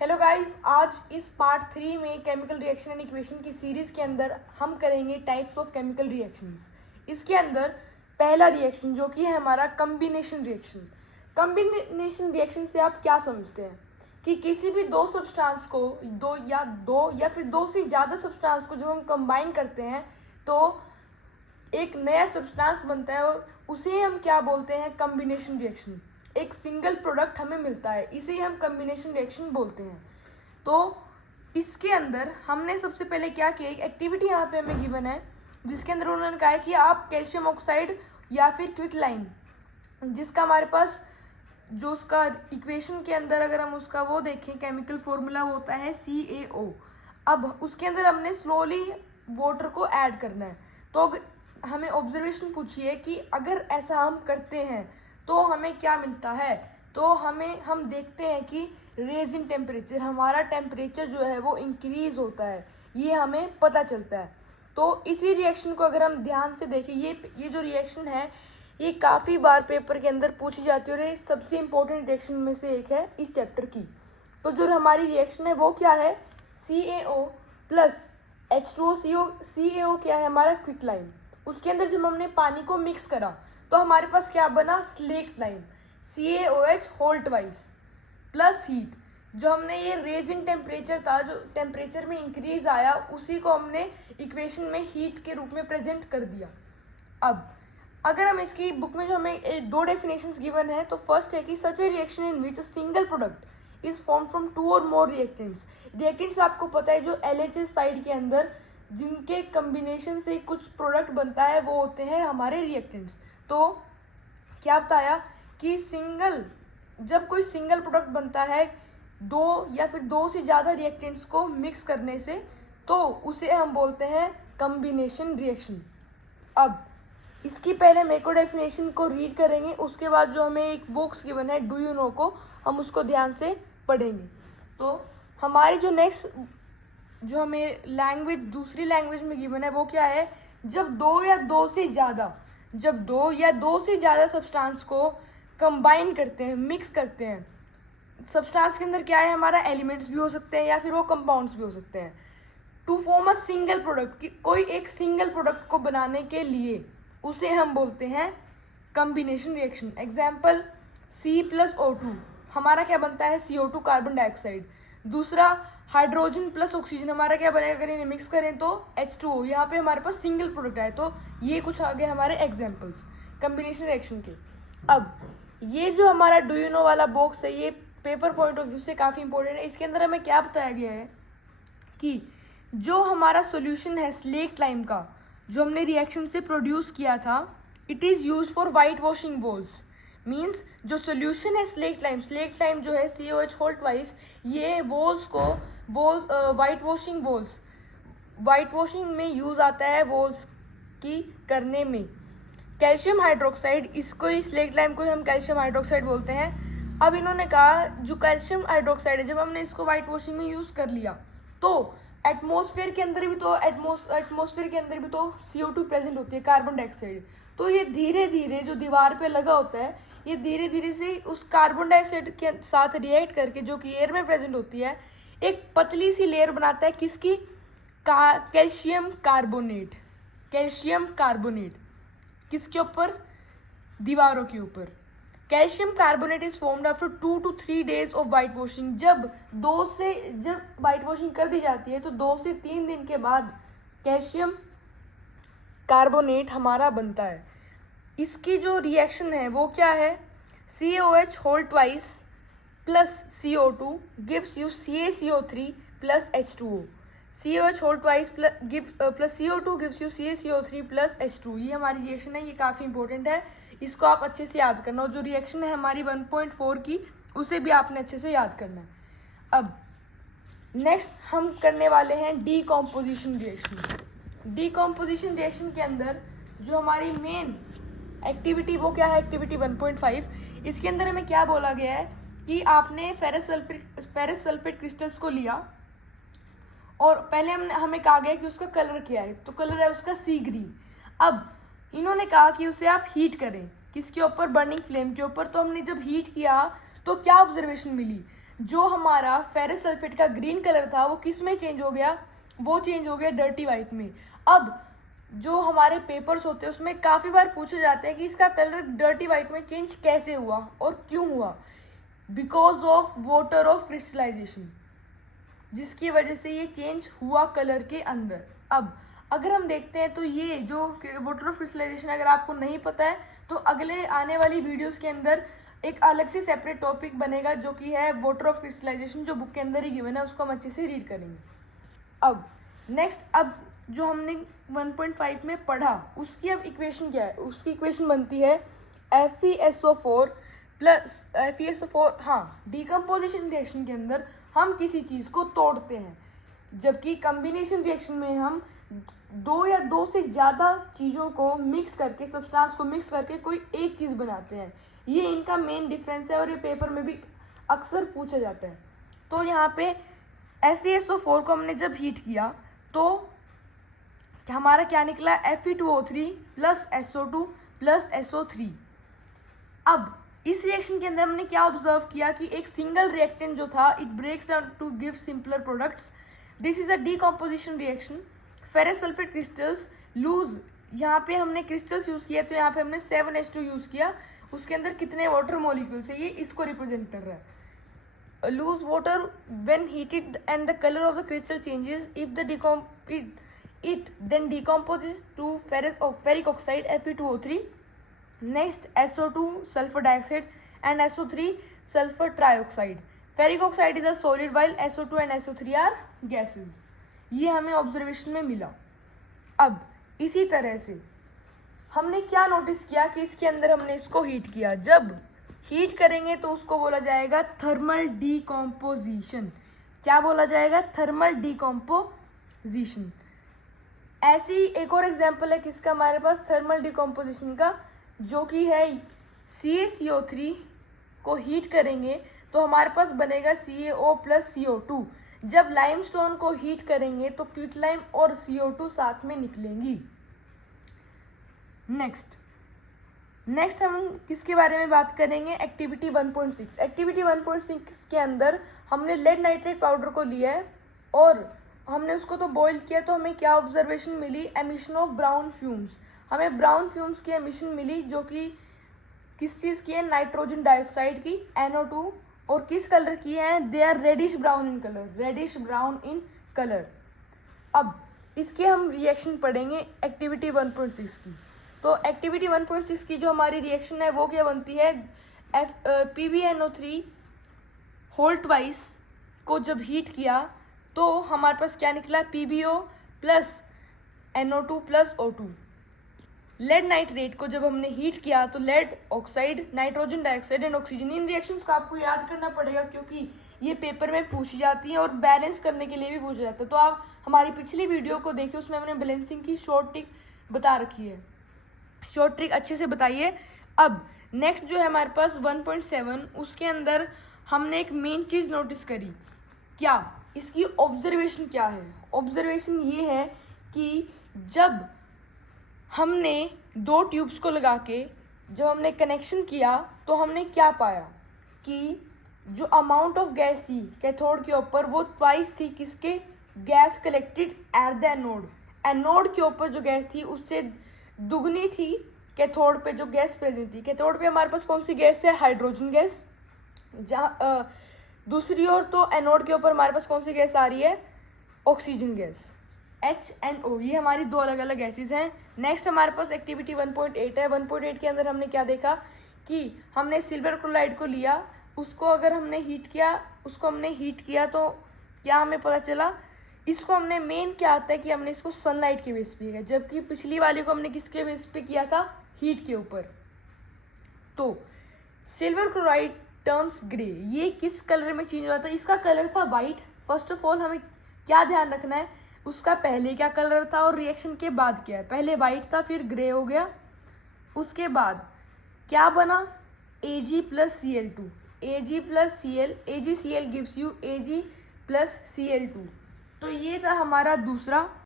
Hello guys, आज इस part 3 में केमिकल रिएक्शन एंड इक्वेशन की सीरीज़ के अंदर हम करेंगे टाइप्स ऑफ केमिकल रिएक्शंस। इसके अंदर पहला रिएक्शन जो कि है हमारा कम्बिनेशन रिएक्शन। कम्बिनेशन रिएक्शन से आप क्या समझते हैं कि किसी भी दो सब्सटेंस को दो या फिर दो से ज़्यादा सब्सटेंस को जब हम कंबाइन करते हैं तो एक नया सब्सटेंस बनता है और उसे हम क्या बोलते हैं, कम्बिनेशन रिएक्शन। एक सिंगल प्रोडक्ट हमें मिलता है, इसे हम कम्बिनेशन रिएक्शन बोलते हैं। तो इसके अंदर हमने सबसे पहले क्या किया, एक एक्टिविटी यहाँ पे हमें गिवन है जिसके अंदर उन्होंने कहा है कि आप कैल्शियम ऑक्साइड या फिर क्विक लाइम, जिसका हमारे पास जो उसका इक्वेशन के अंदर अगर हम उसका वो देखें केमिकल फॉर्मूला होता है CaO। अब उसके अंदर हमने स्लोली वाटर को ऐड करना है। तो हमें ऑब्जर्वेशन पूछिए कि अगर ऐसा हम करते हैं तो हमें क्या मिलता है। तो हम देखते हैं कि रेज इन टेम्परेचर, हमारा टेम्परेचर जो है वो इंक्रीज होता है, ये हमें पता चलता है। तो इसी रिएक्शन को अगर हम ध्यान से देखें, ये जो रिएक्शन है ये काफ़ी बार पेपर के अंदर पूछी जाती है और ये सबसे इम्पोर्टेंट रिएक्शन में से एक है इस चैप्टर की। तो जो हमारी रिएक्शन है वो क्या है, CaO प्लस H2O। CaO क्या है, हमारा क्विक लाइम। उसके अंदर जब हमने पानी को मिक्स करा तो हमारे पास क्या बना, slaked lime, CaOH whole twice plus heat. जो हमने ये रेज इन टेम्परेचर था, जो टेम्परेचर में इंक्रीज आया, उसी को हमने इक्वेशन में हीट के रूप में प्रेजेंट कर दिया। अब अगर हम इसकी बुक में जो हमें दो डेफिनेशंस गिवन है, तो फर्स्ट है कि such a reaction in which a single product is form from 2 or more reactants. Reactants आपको पता है जो LHS साइड के अंदर जिनके कम्बिनेशन से कुछ प्रोडक्ट बनता है वो होते हैं हमारे रिएक्टेंट्स। तो क्या बताया कि जब कोई सिंगल प्रोडक्ट बनता है दो या फिर दो से ज़्यादा रिएक्टेंट्स को मिक्स करने से, तो उसे हम बोलते हैं कम्बिनेशन रिएक्शन। अब इसकी पहले मैक्रो डेफिनेशन को रीड करेंगे, उसके बाद जो हमें एक बुक्स गिवन है डू यू नो को, हम उसको ध्यान से पढ़ेंगे। तो हमारी जो नेक्स्ट जो हमें दूसरी लैंग्वेज में गिवन है वो क्या है, जब दो या दो से ज़्यादा सब्सटेंस को कंबाइन करते हैं, मिक्स करते हैं। सब्सटेंस के अंदर क्या है, हमारा एलिमेंट्स भी हो सकते हैं या फिर वो कंपाउंड्स भी हो सकते हैं। To form a single product, कोई एक सिंगल प्रोडक्ट को बनाने के लिए उसे हम बोलते हैं कम्बिनेशन रिएक्शन। एग्जाम्पल C+O2, हमारा क्या बनता है, CO2 कार्बन डाइऑक्साइड। दूसरा हाइड्रोजन प्लस ऑक्सीजन, हमारा क्या बनेगा, अगर इन्हें मिक्स करें तो H2O। यहाँ पे हमारे पास सिंगल प्रोडक्ट है। तो ये कुछ आगे हमारे एग्जाम्पल्स कम्बिनेशन रिएक्शन के। अब ये जो हमारा डू यू नो वाला बॉक्स है, ये पेपर पॉइंट ऑफ व्यू से काफ़ी इंपॉर्टेंट है। इसके अंदर हमें क्या बताया गया है कि जो हमारा सॉल्यूशन है स्लेक्ट लाइम का, जो हमने रिएक्शन से प्रोड्यूस किया था, it is use for white washing walls. Means जो सॉल्यूशन है स्लेक्ट लाइम जो है CaOH होल ट्वाइस, ये वॉल्स को वाइट वॉशिंग में यूज़ आता है, वॉल्स की करने में। कैल्शियम हाइड्रोक्साइड, इसको ही स्लेक्ट लाइम को ही हम कैल्शियम हाइड्रोक्साइड बोलते हैं। अब इन्होंने कहा जो कैल्शियम हाइड्रोक्साइड है, जब हमने इसको वाइट वॉशिंग में यूज़ कर लिया तो एटमॉस्फेयर के अंदर भी तो CO2 प्रेजेंट होती है, कार्बन डाइऑक्साइड। तो ये धीरे धीरे जो दीवार पे लगा होता है, ये धीरे धीरे से उस कार्बन डाइऑक्साइड के साथ रिएक्ट करके, जो कि एयर में प्रेजेंट होती है, एक पतली सी लेयर बनाता है, किसकी, कैल्शियम कार्बोनेट। किसके ऊपर, दीवारों के ऊपर। Calcium carbonate is formed after 2 to 3 days of white washing. जब वाइट वॉशिंग कर दी जाती है तो 2 से 3 दिन के बाद कैल्शियम कार्बोनेट हमारा बनता है। इसकी जो रिएक्शन है वो क्या है, CaOH whole twice plus CO2 gives you CaCO3 plus H2O। CaOH whole twice plus CO2 gives you CaCO3 plus H2। ये हमारी रिएक्शन है, ये काफ़ी इंपॉर्टेंट है, इसको आप अच्छे से याद करना। और जो रिएक्शन है हमारी 1.4 की, उसे भी आपने अच्छे से याद करना है। अब नेक्स्ट हम करने वाले हैं डीकॉम्पोजिशन रिएक्शन के अंदर जो हमारी मेन एक्टिविटी वो क्या है, एक्टिविटी 1.5। इसके अंदर हमें क्या बोला गया है कि आपने फेरस सल्फेट क्रिस्टल्स को लिया और पहले हमें कहा गया कि उसका कलर क्या है, तो कलर है उसका सी ग्रीन। अब इन्होंने कहा कि उसे आप हीट करें, किसके ऊपर, बर्निंग फ्लेम के ऊपर। तो हमने जब हीट किया तो क्या ऑब्जर्वेशन मिली, जो हमारा फेरस सल्फेट का ग्रीन कलर था वो किस में चेंज हो गया, वो चेंज हो गया डर्टी वाइट में। अब जो हमारे पेपर्स होते हैं उसमें काफ़ी बार पूछे जाते हैं कि इसका कलर डर्टी वाइट में चेंज कैसे हुआ और क्यों हुआ, because of water of crystallisation, जिसकी वजह से ये चेंज हुआ कलर के अंदर। अब अगर हम देखते हैं तो ये जो वाटर ऑफ क्रिस्टलाइजेशन अगर आपको नहीं पता है तो अगले आने वाली वीडियोस के अंदर एक अलग से सेपरेट टॉपिक बनेगा जो कि है वाटर ऑफ क्रिस्टलाइजेशन, जो बुक के अंदर ही गिवन है, उसको हम अच्छे से रीड करेंगे। अब नेक्स्ट, अब जो हमने 1.5 में पढ़ा उसकी अब इक्वेशन क्या है, उसकी इक्वेशन बनती है FeSO4 प्लस FeSO4, हाँ, डिकम्पोजिशन रिएक्शन के अंदर हम किसी चीज़ को तोड़ते हैं, जबकि कम्बिनेशन रिएक्शन में हम दो या दो से ज़्यादा चीज़ों को मिक्स करके, सब्सटेंस को मिक्स करके कोई एक चीज़ बनाते हैं। ये इनका मेन डिफरेंस है और ये पेपर में भी अक्सर पूछा जाता है। तो यहाँ पे FeSO4 को हमने जब हीट किया तो हमारा क्या निकला, Fe2O3 plus SO2 plus SO3। अब इस रिएक्शन के अंदर हमने क्या ऑब्जर्व किया कि एक सिंगल रिएक्टेंट जो था it breaks down to give simpler products. This is a decomposition reaction. Ferrous sulphate crystals lose, यहाँ पे हमने क्रिस्टल्स यूज किया तो यहाँ पे हमने 7H2 यूज किया, उसके अंदर कितने वाटर मॉलिक्यूल्स है ये इसको रिप्रेजेंट कर रहा है। Loose water when heated and the colour of the crystal changes if the it then decomposes to ferric oxide Fe2O3, next SO2 sulfur dioxide and SO3 sulfur trioxide. Ferric oxide is a solid while SO2 and SO3 are gases. ये हमें observation में मिला। अब इसी तरह से हमने क्या नोटिस किया कि इसके अंदर हमने इसको हीट किया, जब हीट करेंगे तो उसको बोला जाएगा थर्मल डिकम्पोजिशन। क्या बोला जाएगा, थर्मल डिकम्पोजिशन। ऐसी एक और एग्जांपल है किसका हमारे पास, थर्मल डिकम्पोजिशन का, जो कि है CaCO3 को हीट करेंगे तो हमारे पास बनेगा CaO प्लस CO2। जब लाइमस्टोन को हीट करेंगे तो क्विकलाइम और CO2 साथ में निकलेंगी। नेक्स्ट हम किसके बारे में बात करेंगे, एक्टिविटी 1.6। एक्टिविटी 1.6 के अंदर हमने लेड नाइट्रेट पाउडर को लिया है और हमने उसको तो बॉईल किया, तो हमें क्या ऑब्जर्वेशन मिली, एमिशन ऑफ ब्राउन फ्यूम्स। हमें ब्राउन फ्यूम्स की एमिशन मिली जो कि किस चीज़ की है, नाइट्रोजन डाइऑक्साइड की, NO2, और किस कलर की है, they are reddish brown in colour, reddish brown in colour. अब इसके हम रिएक्शन पढ़ेंगे एक्टिविटी 1.6 की। तो एक्टिविटी 1.6 की जो हमारी रिएक्शन है वो क्या बनती है, PbNO3 होल ट्वाइस को जब हीट किया तो हमारे पास क्या निकला, PbO plus NO2 plus O2। Lead nitrate को जब हमने हीट किया तो lead oxide, nitrogen dioxide and oxygen. इन रिएक्शंस को आपको याद करना पड़ेगा क्योंकि ये पेपर में पूछी जाती है और बैलेंस करने के लिए भी पूछा जाता है। तो आप हमारी पिछली वीडियो को देखिए, उसमें हमने बैलेंसिंग की शॉर्ट ट्रिक बता रखी है, शॉर्ट ट्रिक अच्छे से बताइए। अब नेक्स्ट जो है हमारे पास 1.7, उसके अंदर हमने एक मेन चीज़ नोटिस करी। क्या इसकी ऑब्जर्वेशन क्या है, ऑब्जर्वेशन ये है कि जब हमने दो ट्यूब्स को लगा के जब हमने कनेक्शन किया तो हमने क्या पाया कि जो अमाउंट ऑफ गैस थी कैथोड के ऊपर वो ट्वाइस थी किसके, gas collected at the anode. Anode के ऊपर जो गैस थी उससे दुगनी थी कैथोड पे जो गैस प्रेजेंट थी। कैथोड पे हमारे पास कौन सी गैस है, हाइड्रोजन गैस। जहाँ दूसरी ओर तो एनोड के ऊपर हमारे पास कौन सी गैस आ रही है, ऑक्सीजन गैस, H&O। ये हमारी दो अलग अलग गैसेज हैं। नेक्स्ट हमारे पास एक्टिविटी 1.8 है। 1.8 के अंदर हमने क्या देखा कि हमने सिल्वर क्लोराइड को लिया, उसको अगर हमने हीट किया तो क्या हमें पता चला, इसको हमने मेन क्या आता है कि हमने इसको सनलाइट के बेस पे किया, जबकि पिछली वाली को हमने किसके बेस पे किया था, हीट के ऊपर। तो सिल्वर क्लोराइड टर्न्स ग्रे, ये किस कलर में चेंज हुआ था, इसका कलर था वाइट। फर्स्ट ऑफ ऑल हमें क्या ध्यान रखना है, उसका पहले क्या कलर था और रिएक्शन के बाद क्या है। पहले वाइट था फिर ग्रे हो गया, उसके बाद क्या बना, Ag plus Cl2, Ag plus Cl, AgCl gives you Ag plus Cl2। तो ये था हमारा दूसरा